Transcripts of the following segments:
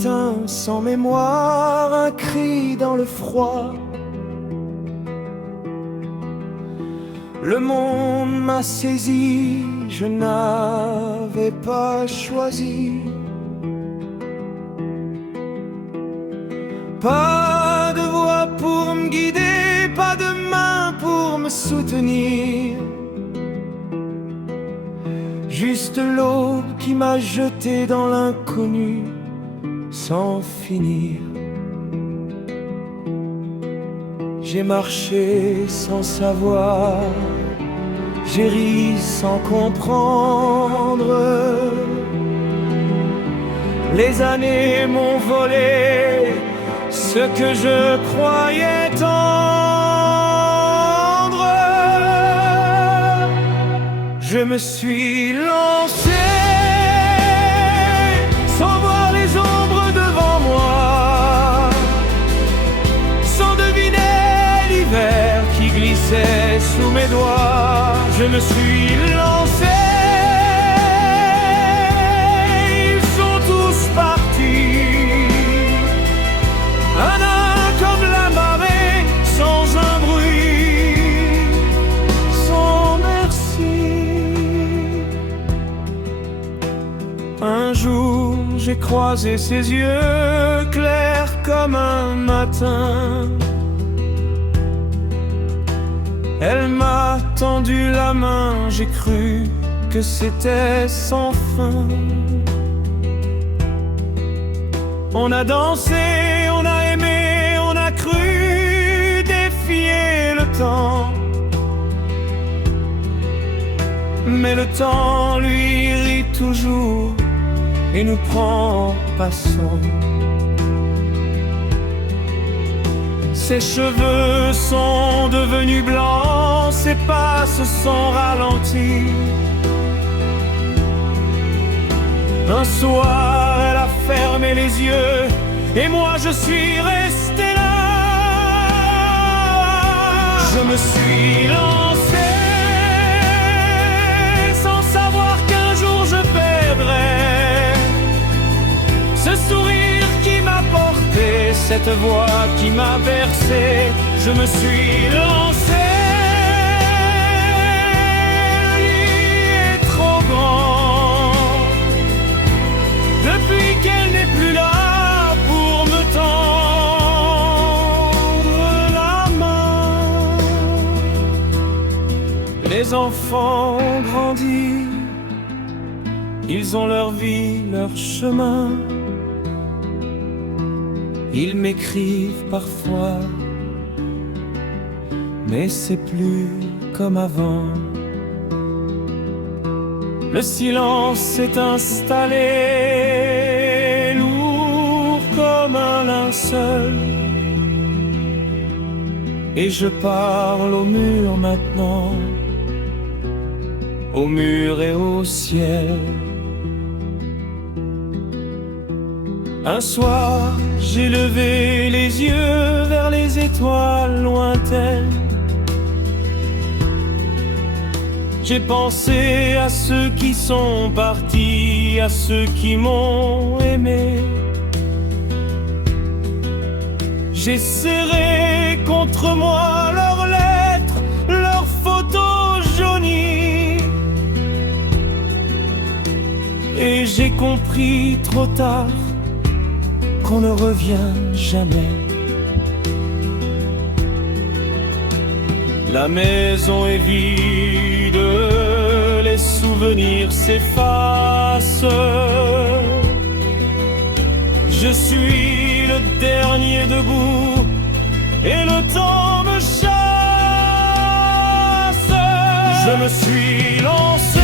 lointain, sans mémoire, un cri dans le froid. Le monde m'a saisi, je n'avais pas choisi. Pas de voix pour me guider, pas de main pour me soutenir. Juste l'aube qui m'a jeté dans l'inconnu sans finir. J'ai marché sans savoir, j'ai ri sans comprendre. Les années m'ont volé ce que je croyais tendre. Je me suis lancé sans voir les ombres devant moi, sans deviner l'hiver qui glissait sous mes doigts. Je me suis lancé, ils sont tous partis, un à un comme la marée, sans un bruit, sans merci. Un jour j'ai croisé ses yeux clairs comme un matin. Elle m'a tendu la main, j'ai cru que c'était sans fin. On a dansé, on a aimé, on a cru défier le temps. Mais le temps, lui, rit toujours et nous prend en passant. Ses cheveux sont devenus blancs, ses pas se sont ralentis. Un soir, elle a fermé les yeux et moi je suis resté là. Je me suis lancé sans savoir qu'un jour je perdrais ce sourire qui m'a porté, cette voix qui m'a bercé. Je me suis lancé. Le lit est trop grand depuis qu'elle n'est plus là pour me tendre la main. Les enfants ont grandi, ils ont leur vie, leur chemin. Ils m'écrivent parfois, mais c'est plus comme avant. Le silence s'est installé, lourd comme un linceul. Et je parle au mur maintenant, au mur et au ciel. Un soir, j'ai levé les yeux vers les étoiles lointaines. J'ai pensé à ceux qui sont partis, à ceux qui m'ont aimé. J'ai serré contre moi leurs lettres, leurs photos jaunies. Et j'ai compris trop tard qu'on ne revient jamais. La maison est vide, les souvenirs s'effacent. Je suis le dernier debout et le temps me chasse. Je me suis lancé.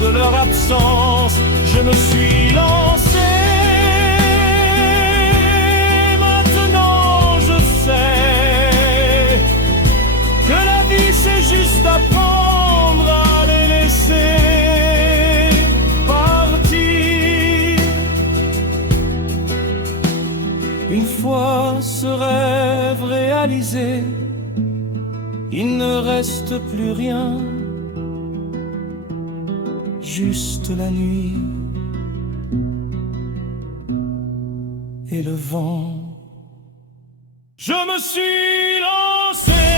De leur absence, je me suis lancé. Maintenant je sais que la vie c'est juste apprendre à les laisser partir. Une fois ce rêve réalisé, il ne reste plus rien, juste la nuit et le vent. Je me suis lancé